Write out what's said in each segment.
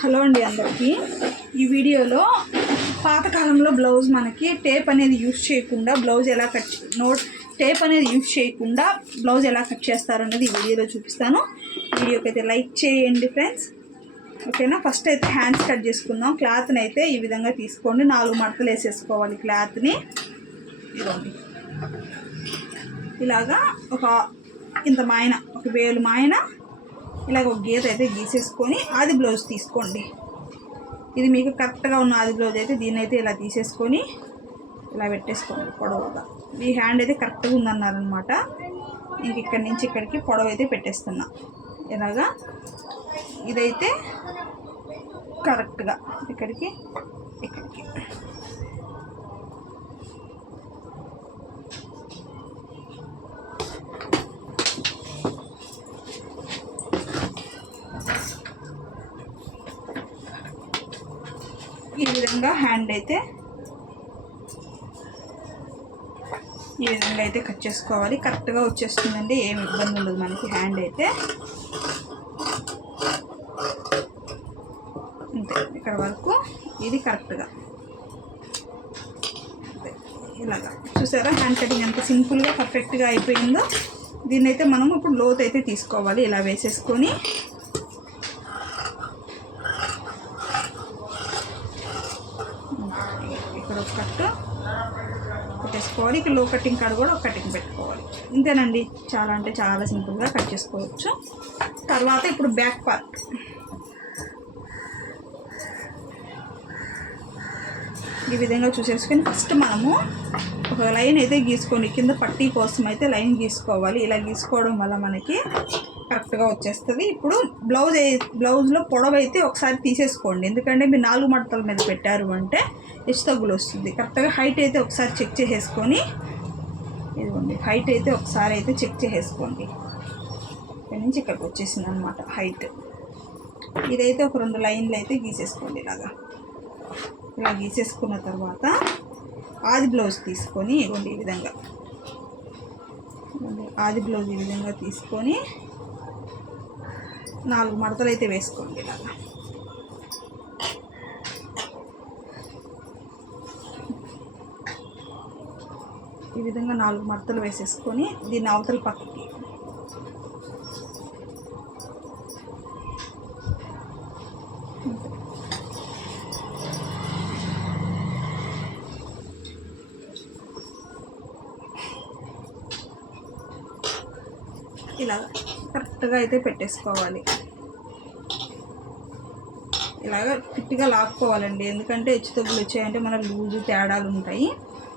Hello అండి అందరికీ. ఈ వీడియోలో పాతకాలంలో బ్లౌజ్ మనకి టేప్ అనేది యూస్ చేయకుండా బ్లౌజ్ ఎలా కట్ నోట్ టేప్ అనేది యూస్ చేయకుండా బ్లౌజ్ ఎలా కట్ చేస్తారు అనేది ఈ వీడియోలో చూపిస్తాను. వీడియోకి అయితే లైక్ చేయండి ఫ్రెండ్స్. ఓకేనా? ఫస్ట్ అయితే హ్యాండ్స్ కట్ చేసుకుందాం. క్లాత్ని అయితే ఈ విధంగా తీసుకోండి. నాలుగు మడతలు వేసేసుకోవాలి క్లాత్ని. ఇదిగోండి. ఇలాగా ఒక ఇంత మాయన ఒక వేలు మాయన ఇలాగ ఒక గీత అయితే గీసేసుకొని ఆది బ్లౌజ్ తీసుకోండి. ఇది మీకు కరెక్ట్గా ఉన్న ఆది బ్లౌజ్ అయితే దీన్ని అయితే ఇలా తీసేసుకొని ఇలా పెట్టేసుకోండి పొడవుగా. మీ హ్యాండ్ అయితే కరెక్ట్గా ఉందన్నారనమాట ఇంక ఇక్కడి నుంచి ఇక్కడికి పొడవు అయితే పెట్టేస్తున్నా. ఇలాగా ఇదైతే కరెక్ట్గా ఇక్కడికి ఇక్కడికి ఈ విధంగా హ్యాండ్ అయితే ఈ విధంగా అయితే కట్ చేసుకోవాలి. కరెక్ట్గా వచ్చేస్తుందండి. ఏమి ఇబ్బంది ఉండదు మనకి హ్యాండ్ అయితే. అంతే. ఇక్కడ వరకు ఇది కరెక్ట్గా ఇలాగా. చూసారా? హ్యాండ్ కటింగ్ ఎంత సింపుల్గా పర్ఫెక్ట్గా అయిపోయిందో. దీన్ని అయితే మనం ఇప్పుడు లోత్ అయితే తీసుకోవాలి. ఇలా వేసేసుకొని ఇక్కడ ఒక కట్ పెట్టుకోవాలి. ఇక లో కటింగ్ కాడ కూడా ఒక కటింగ్ పెట్టుకోవాలి. ఇంతేనండి. చాలా అంటే చాలా సింపుల్గా కట్ చేసుకోవచ్చు. తర్వాత ఇప్పుడు బ్యాక్ పార్ట్ ఈ విధంగా చూసేసుకొని ఫస్ట్ మనము ఒక లైన్ అయితే గీసుకొని కింద పట్టీ కోసం అయితే లైన్ గీసుకోవాలి. ఇలా గీసుకోవడం వల్ల మనకి కరెక్ట్గా వచ్చేస్తుంది. ఇప్పుడు బ్లౌజ్ బ్లౌజ్లో పొడవు అయితే ఒకసారి తీసేసుకోండి. ఎందుకంటే మీరు నాలుగు మడతల మీద పెట్టారు అంటే హెచ్చు తగ్గులు వస్తుంది. కరెక్ట్గా హైట్ అయితే ఒకసారి చెక్ చేసేసుకొని ఇదిగోండి హైట్ అయితే ఒకసారి అయితే చెక్ చేసేసుకోండి. ఇక్కడ నుంచి ఇక్కడికి వచ్చేసింది అనమాట హైట్ ఇదైతే ఒక రెండు లైన్లు అయితే గీసేసుకోండి ఇలాగా. ఇలా గీసేసుకున్న తర్వాత ఆది బ్లౌజ్ తీసుకొని ఇవ్వండి ఈ విధంగా. ఆది బ్లౌజ్ ఈ విధంగా తీసుకొని నాలుగు మడతలు అయితే వేసుకోండి ఇలాగా. విధంగా నాలుగు మడతలు వేసేసుకొని దీన్ని అవతల పక్కకి ఇలా కరెక్ట్గా అయితే పెట్టేసుకోవాలి. ఇలాగ ఫిట్గా లాక్కోవాలండి. ఎందుకంటే హెచ్చు తగ్గులు వచ్చాయంటే మన లూజు తేడాలు ఉంటాయి.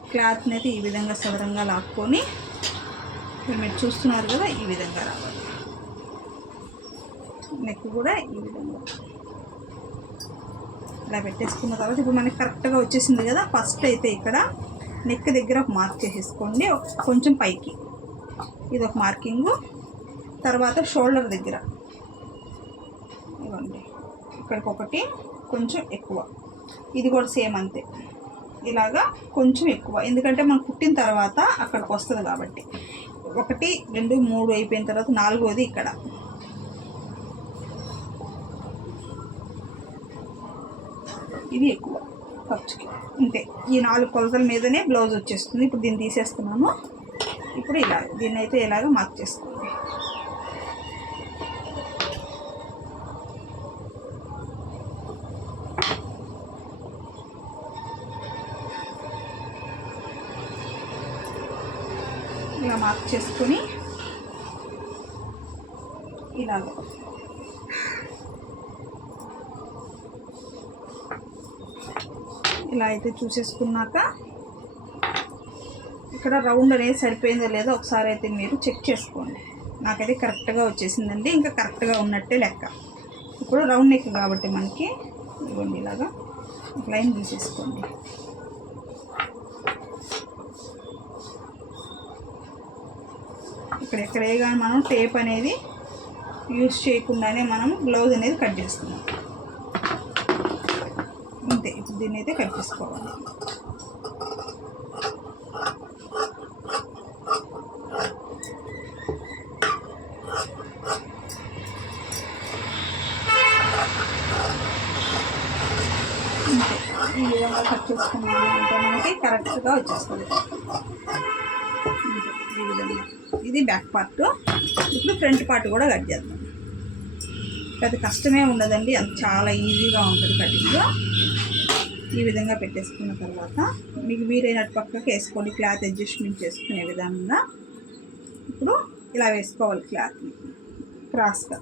క్లాత్ని అయితే ఈ విధంగా సదరంగా లాక్కొని మీరు చూస్తున్నారు కదా ఈ విధంగా రావాలి. నెక్ కూడా ఈ విధంగా. ఇలా పెట్టేసుకున్న తర్వాత ఇప్పుడు మనకి కరెక్ట్గా వచ్చేసింది కదా ఫస్ట్ అయితే ఇక్కడ నెక్ దగ్గర ఒక మార్క్ చేసేసుకోండి కొంచెం పైకి. ఇది ఒక మార్కింగు తర్వాత షోల్డర్ దగ్గర. ఇవ్వండి. ఇక్కడికి ఒకటి కొంచెం ఎక్కువ. ఇది కూడా సేమ్ అంతే. ఇలాగా కొంచెం ఎక్కువ. ఎందుకంటే మనం కుట్టిన తర్వాత అక్కడికి వస్తుంది కాబట్టి. ఒకటి రెండు మూడు అయిపోయిన తర్వాత నాలుగోది ఇక్కడ. ఇది ఎక్కువ ఖర్చుకి. అంతే ఈ నాలుగు కొలతల మీదనే బ్లౌజ్ వచ్చేస్తుంది. ఇప్పుడు దీన్ని తీసేస్తున్నాము. ఇప్పుడు ఇలా దీన్ని అయితే ఇలాగ మార్క్ చేసుకోండి ఇలా మార్క్ చేసుకొని ఇలాగ. ఇలా అయితే చూసేసుకున్నాక ఇక్కడ రౌండ్ అనేది సరిపోయిందో లేదో ఒకసారి అయితే మీరు చెక్ చేసుకోండి. నాకైతే కరెక్ట్గా వచ్చేసిందండి. ఇంకా కరెక్ట్గా ఉన్నట్టే లెక్క. ఇప్పుడు రౌండ్ నెక్ కాబట్టి మనకి ఇవ్వండి ఇలాగా. లైన్ తీసేసుకోండి ఇక్కడ ఎక్కడే కానీ మనం టేప్ అనేది యూస్ చేయకుండానే మనం బ్లౌజ్ అనేది కట్ చేసుకున్నాం అంతే ఇప్పుడు దీన్ని అయితే కట్ చేసుకోవాలి. అంతే ఈ విధంగా కట్ చేసుకున్నాము అంటే మనకి కరెక్ట్గా వచ్చేస్తుంది. ఈ విధంగా. ఇది బ్యాక్ పార్ట్. ఇప్పుడు ఫ్రంట్ పార్ట్ కూడా కట్ చేద్దాం. పెద్ద కష్టమే ఉండదండి. అది చాలా ఈజీగా ఉంటుంది కటింగ్. ఈ విధంగా పెట్టేసుకున్న తర్వాత మీకు వీలైనట్టు పక్కకి వేసుకోండి. క్లాత్ అడ్జస్ట్మెంట్ చేసుకునే విధంగా. ఇప్పుడు ఇలా వేసుకోవాలి క్లాత్ని క్రాస్గా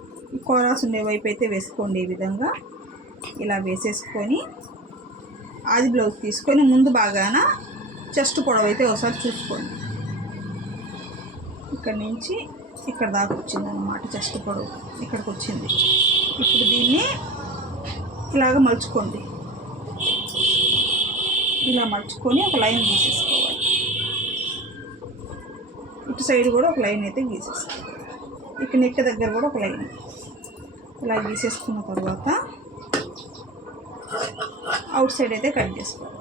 కోరాస్ ఉండే వైపు అయితే వేసుకోండి ఈ విధంగా. ఇలా వేసేసుకొని అది బ్లౌజ్ తీసుకొని ముందు బాగాన చెస్ట్ పొడవు అయితే ఒకసారి చూసుకోండి. ఇక్కడ నుంచి ఇక్కడ దాకా వచ్చింది అనమాట చెస్ట్ పొడవు ఇక్కడికి వచ్చింది. ఇప్పుడు దీన్ని ఇలాగ మలుచుకోండి. ఇలా మలుచుకొని ఒక లైన్ గీసేసుకోవాలి. ఇటు సైడ్ కూడా ఒక లైన్ అయితే గీసేసుకోవాలి. ఇక్కడ నెక్ దగ్గర కూడా ఒక లైన్. ఇలా గీసేసుకున్న తర్వాత అవుట్ సైడ్ అయితే కట్ చేసుకోవాలి.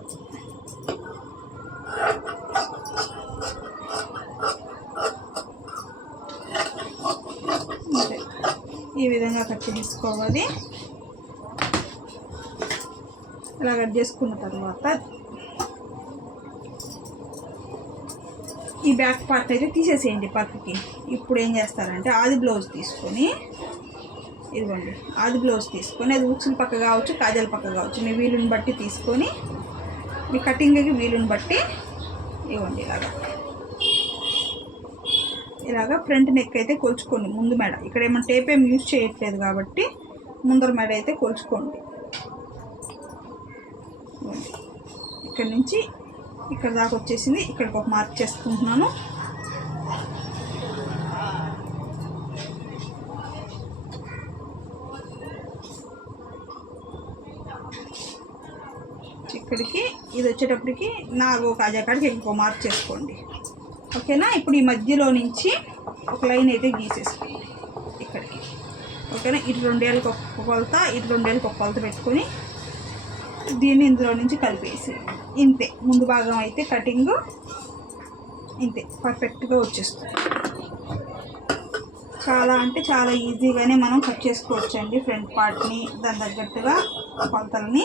ఈ విధంగా కట్ చేసుకోవాలి. ఇలా కట్ చేసుకున్న తర్వాత ఈ బ్యాక్ పార్ట్ అయితే తీసేసేయండి పక్కకి. ఇప్పుడు ఏం చేస్తారంటే ఆది బ్లౌజ్ తీసుకొని ఇదిగోండి ఆది బ్లౌజ్ తీసుకొని అది ఉక్సులు పక్క కావచ్చు కాజల్ పక్క కావచ్చు మీ వీలుని బట్టి తీసుకొని మీ కటింగ్కి వీలుని బట్టి ఇవ్వండి ఇలాగా. ఇలాగా ఫ్రంట్ నెక్ అయితే కొలుచుకోండి. ముందు మెడ. ఇక్కడ ఏమైనా టేప్ ఏం యూజ్ చేయట్లేదు కాబట్టి ముందర మెడ అయితే కొలుచుకోండి. ఇక్కడ నుంచి ఇక్కడ దాకా వచ్చేసింది. ఇక్కడికి ఒక మార్క్ చేసుకుంటున్నాను. ఇక్కడికి ఇది వచ్చేటప్పటికి నాలుగు ఒక కాడికి ఇంకో మార్క్ చేసుకోండి. ఓకేనా? ఇప్పుడు ఈ మధ్యలో నుంచి ఒక లైన్ అయితే గీసేసుకోండి ఇక్కడికి. ఓకేనా? ఇటు రెండేళ్ళకి ఒక కొలత ఇటు రెండేళ్ళకి ఒక కొలత పెట్టుకొని దీన్ని ఇందులో నుంచి కలిపేసి. ఇంతే. ముందు భాగం అయితే కటింగ్. ఇంతే. పర్ఫెక్ట్గా వచ్చేస్తుంది. చాలా అంటే చాలా ఈజీగానే మనం కట్ చేసుకోవచ్చండి ఫ్రంట్ పార్ట్ని దాని తగ్గట్టుగా కొలతలని.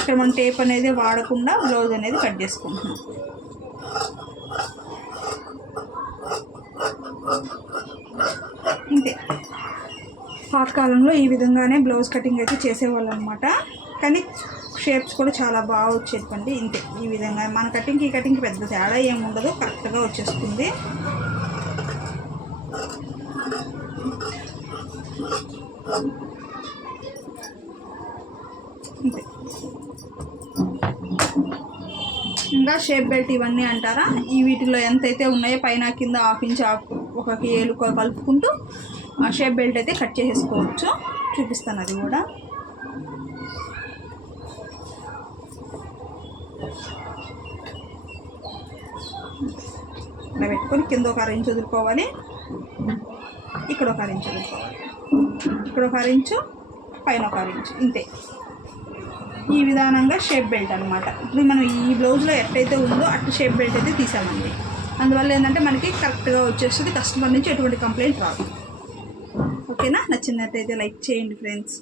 ఇక్కడ మనం టేప్ అనేది వాడకుండా బ్లౌజ్ అనేది కట్ చేసుకుంటున్నాం. ఇంతే పాతకాలంలో ఈ విధంగానే బ్లౌజ్ కటింగ్ అయితే చేసేవాళ్ళు అనమాట కానీ షేప్స్ కూడా చాలా బాగా వచ్చేటండి ఇంతే. ఈ విధంగా మన కటింగ్కి ఈ కటింగ్కి పెద్ద తేడా ఏమి ఉండదు. కరెక్ట్గా వచ్చేస్తుంది. ఇంకా షేప్ బెల్ట్ ఇవన్నీ అంటారా? ఈ వీటిలో ఎంతైతే ఉన్నాయో పైన కింద హాఫ్ ఇంచ్ హాఫ్ ఒక ఏలు కలుపుకుంటూ షేప్ బెల్ట్ అయితే కట్ చేసేసుకోవచ్చు. చూపిస్తాను అది కూడా. ఇలా పెట్టుకొని కింద ఒక అర వదులుకోవాలి. ఇక్కడ ఒక అర వదులుకోవాలి. ఇక్కడ ఒక అరించు పైన ఒక అరించు ఇంతే. ఈ విధానంగా షేప్ బెల్ట్ అనమాట ఇప్పుడు మనం ఈ బ్లౌజ్లో ఎట్టయితే ఉందో అట్టు షేప్ బెల్ట్ అయితే తీసామండి. అందువల్ల ఏంటంటే మనకి కరెక్ట్గా వచ్చేస్తుంది. కస్టమర్ నుంచి ఎటువంటి కంప్లైంట్ రాదు. ఓకేనా? నచ్చినట్టయితే లైక్ చేయండి ఫ్రెండ్స్.